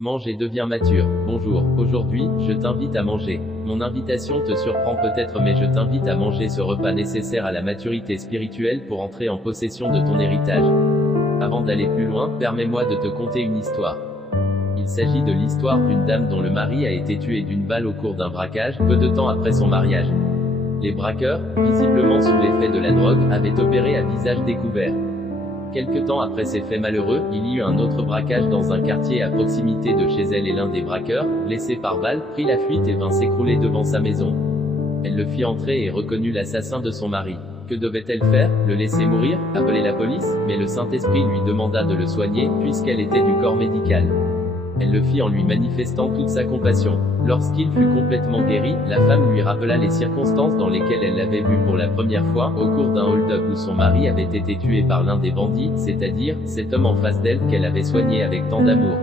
Mange et deviens mature. Bonjour, aujourd'hui, je t'invite à manger. Mon invitation te surprend peut-être mais je t'invite à manger ce repas nécessaire à la maturité spirituelle pour entrer en possession de ton héritage. Avant d'aller plus loin, permets-moi de te conter une histoire. Il s'agit de l'histoire d'une dame dont le mari a été tué d'une balle au cours d'un braquage, peu de temps après son mariage. Les braqueurs, visiblement sous l'effet de la drogue, avaient opéré à visage découvert. Quelque temps après ces faits malheureux, il y eut un autre braquage dans un quartier à proximité de chez elle et l'un des braqueurs, blessé par balle, prit la fuite et vint s'écrouler devant sa maison. Elle le fit entrer et reconnut l'assassin de son mari. Que devait-elle faire? Le laisser mourir? Appeler la police? Mais le Saint-Esprit lui demanda de le soigner, puisqu'elle était du corps médical. Elle le fit en lui manifestant toute sa compassion. Lorsqu'il fut complètement guéri, la femme lui rappela les circonstances dans lesquelles elle l'avait vu pour la première fois, au cours d'un hold-up où son mari avait été tué par l'un des bandits, c'est-à-dire, cet homme en face d'elle qu'elle avait soigné avec tant d'amour.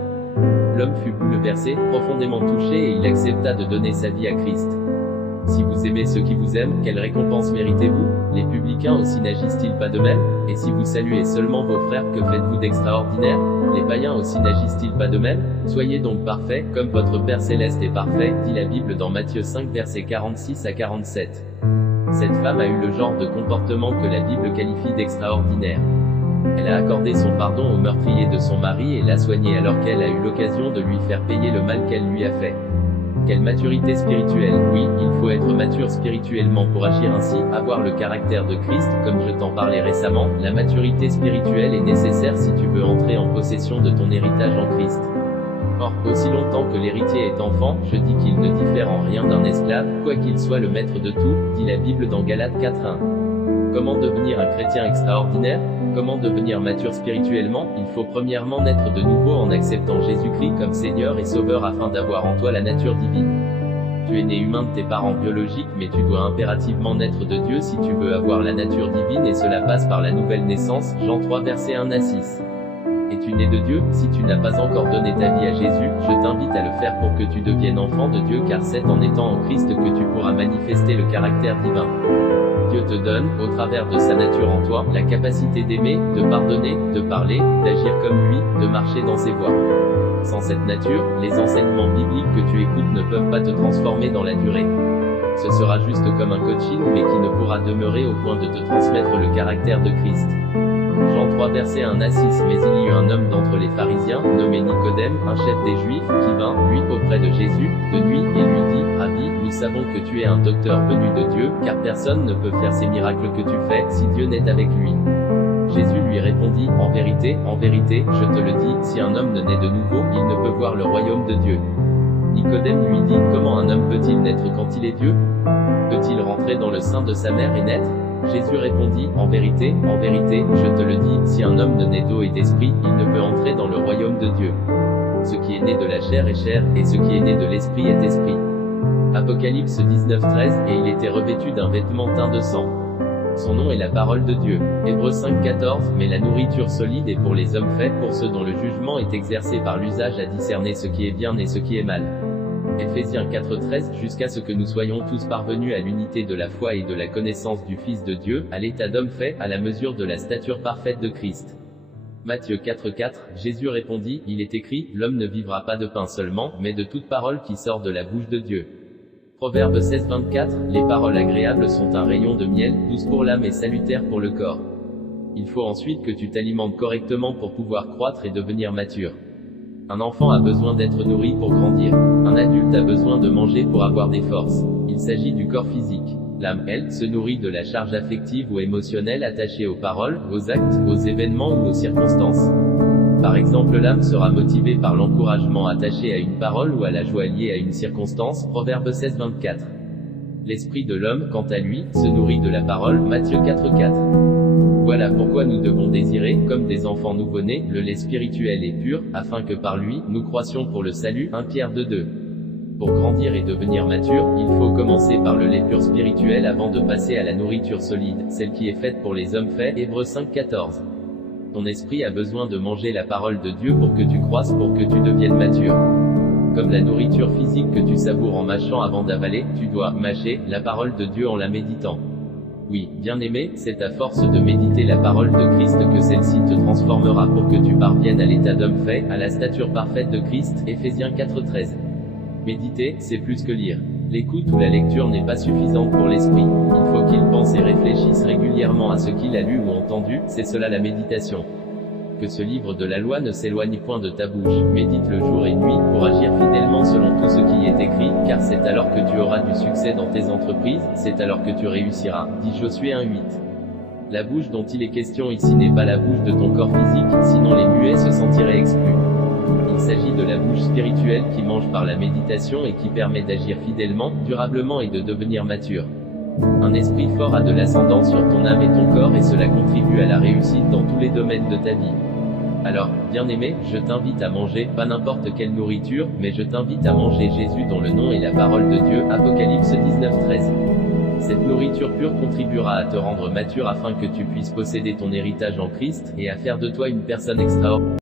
L'homme fut bouleversé, profondément touché et il accepta de donner sa vie à Christ. Si vous aimez ceux qui vous aiment, quelle récompense méritez-vous? Les publicains aussi n'agissent-ils pas de même? Et si vous saluez seulement vos frères, que faites-vous d'extraordinaire? Les païens aussi n'agissent-ils pas de même? Soyez donc parfaits, comme votre Père Céleste est parfait, dit la Bible dans Matthieu 5 versets 46 à 47. Cette femme a eu le genre de comportement que la Bible qualifie d'extraordinaire. Elle a accordé son pardon au meurtrier de son mari et l'a soigné alors qu'elle a eu l'occasion de lui faire payer le mal qu'elle lui a fait. Quelle maturité spirituelle! Oui, il faut être mature spirituellement pour agir ainsi, avoir le caractère de Christ, comme je t'en parlais récemment. La maturité spirituelle est nécessaire si tu veux entrer en possession de ton héritage en Christ. Or, aussi longtemps que l'héritier est enfant, je dis qu'il ne diffère en rien d'un esclave, quoiqu'il soit le maître de tout, dit la Bible dans Galates 4:1. Comment devenir un chrétien extraordinaire? Comment devenir mature spirituellement? Il faut premièrement naître de nouveau en acceptant Jésus-Christ comme Seigneur et Sauveur afin d'avoir en toi la nature divine. Tu es né humain de tes parents biologiques mais tu dois impérativement naître de Dieu si tu veux avoir la nature divine et cela passe par la nouvelle naissance, Jean 3 versets 1 à 6. Es-tu né de Dieu? Si tu n'as pas encore donné ta vie à Jésus, je t'invite à le faire pour que tu deviennes enfant de Dieu car c'est en étant en Christ que tu pourras manifester le caractère divin. Dieu te donne, au travers de sa nature en toi, la capacité d'aimer, de pardonner, de parler, d'agir comme lui, de marcher dans ses voies. Sans cette nature, les enseignements bibliques que tu écoutes ne peuvent pas te transformer dans la durée. Ce sera juste comme un coaching mais qui ne pourra demeurer au point de te transmettre le caractère de Christ. Jean 3 versets 1 à 6. Mais il y eut un homme d'entre les pharisiens, nommé Nicodème, un chef des Juifs, qui vint, lui, auprès de Jésus, de nuit, et lui dit, Rabbi, nous savons que tu es un docteur venu de Dieu, car personne ne peut faire ces miracles que tu fais, si Dieu n'est avec lui. Jésus lui répondit, en vérité, je te le dis, si un homme ne naît de nouveau, il ne peut voir le royaume de Dieu. Nicodème lui dit, comment un homme peut-il naître quand il est Dieu? Peut-il rentrer dans le sein de sa mère et naître? Jésus répondit, en vérité, je te le dis, si un homme ne naît d'eau et d'esprit, il ne peut entrer dans le royaume de Dieu. Ce qui est né de la chair est chair, et ce qui est né de l'esprit est esprit. Apocalypse 19:13, et il était revêtu d'un vêtement teint de sang. Son nom est la parole de Dieu. Hébreux 5:14, mais la nourriture solide est pour les hommes faits, pour ceux dont le jugement est exercé par l'usage à discerner ce qui est bien et ce qui est mal. Ephésiens 4:13, jusqu'à ce que nous soyons tous parvenus à l'unité de la foi et de la connaissance du Fils de Dieu, à l'état d'homme fait, à la mesure de la stature parfaite de Christ. Matthieu 4:4, Jésus répondit, il est écrit, l'homme ne vivra pas de pain seulement, mais de toute parole qui sort de la bouche de Dieu. Proverbe 16:24, les paroles agréables sont un rayon de miel, douce pour l'âme et salutaire pour le corps. Il faut ensuite que tu t'alimentes correctement pour pouvoir croître et devenir mature. Un enfant a besoin d'être nourri pour grandir. Un adulte a besoin de manger pour avoir des forces. Il s'agit du corps physique. L'âme, elle, se nourrit de la charge affective ou émotionnelle attachée aux paroles, aux actes, aux événements ou aux circonstances. Par exemple, l'âme sera motivée par l'encouragement attaché à une parole ou à la joie liée à une circonstance, Proverbe 16:24. L'esprit de l'homme, quant à lui, se nourrit de la parole, Matthieu 4:4. Voilà pourquoi nous devons désirer, comme des enfants nouveau-nés, le lait spirituel et pur, afin que par lui, nous croissions pour le salut, 1 Pierre 2:2. Pour grandir et devenir mature, il faut commencer par le lait pur spirituel avant de passer à la nourriture solide, celle qui est faite pour les hommes faits, Hébreux 5:14. Ton esprit a besoin de manger la parole de Dieu pour que tu croisses, pour que tu deviennes mature. Comme la nourriture physique que tu savoures en mâchant avant d'avaler, tu dois mâcher la parole de Dieu en la méditant. Oui, bien-aimé, c'est à force de méditer la parole de Christ que celle-ci te transformera pour que tu parviennes à l'état d'homme fait, à la stature parfaite de Christ, Éphésiens 4:13. Méditer, c'est plus que lire. L'écoute ou la lecture n'est pas suffisante pour l'esprit. Il faut qu'il pense et réfléchisse régulièrement à ce qu'il a lu ou entendu, c'est cela la méditation. Que ce livre de la loi ne s'éloigne point de ta bouche, médite-le jour et nuit, pour agir fidèlement selon tout ce qui est écrit, car c'est alors que tu auras du succès dans tes entreprises, c'est alors que tu réussiras, dit Josué 1:8. La bouche dont il est question ici n'est pas la bouche de ton corps physique, sinon les muets se sentiraient exclus. Il s'agit de la bouche spirituelle qui mange par la méditation et qui permet d'agir fidèlement, durablement et de devenir mature. Un esprit fort a de l'ascendant sur ton âme et ton corps et cela contribue à la réussite dans tous les domaines de ta vie. Alors, bien-aimé, je t'invite à manger, pas n'importe quelle nourriture, mais je t'invite à manger Jésus dont le nom est la parole de Dieu, Apocalypse 19:13. Cette nourriture pure contribuera à te rendre mature afin que tu puisses posséder ton héritage en Christ, et à faire de toi une personne extraordinaire.